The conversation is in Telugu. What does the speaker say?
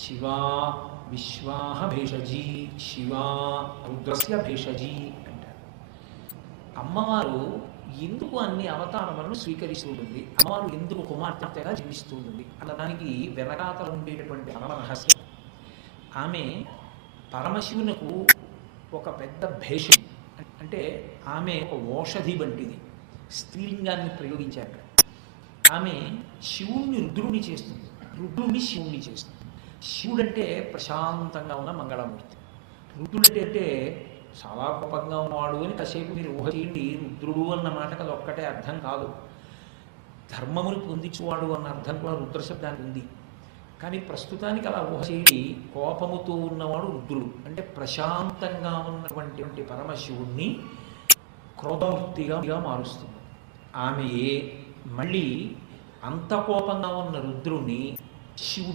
శివా విశ్వాహ భేషజీ, శివా రుద్రస్య భేషజీ అంటారు. అమ్మవారు ఎందుకు అన్ని అవతారములను స్వీకరిస్తూ ఉంటుంది, అమ్మవారు ఎందుకు కుమార్తెగా జీవిస్తూ ఉంటుంది అన్నదానికి వెనకాతలు ఉండేటటువంటి రహస్యం. ఆమె పరమశివునకు ఒక పెద్ద భేషం, అంటే ఆమె ఒక ఓషధి వంటిది. స్త్రీలింగాన్ని ప్రయోగించారు. ఆమె శివుణ్ణి రుద్రుని చేస్తుంది, రుద్రుణ్ణి శివుణ్ణి చేస్తుంది. శివుడంటే ప్రశాంతంగా ఉన్న మంగళమూర్తి, రుద్రుడంటే చాలా కోపంగా ఉన్నవాడు అని కాసేపు మీరు ఊహ చేయండి. రుద్రుడు అన్న మాటకు అది ఒక్కటే అర్థం కాదు, ధర్మమును పొందించువాడు అన్న అర్థం కూడా రుద్రశబ్దానికి ఉంది. కానీ ప్రస్తుతానికి అలా ఊహ చేయండి, కోపముతో ఉన్నవాడు రుద్రుడు అంటే ప్రశాంతంగా ఉన్నటువంటి పరమశివుణ్ణి క్రోధమూర్తిగా మారుస్తుంది. ఆమె మళ్ళీ అంత కోపంగా ఉన్న రుద్రుణ్ణి శివుడి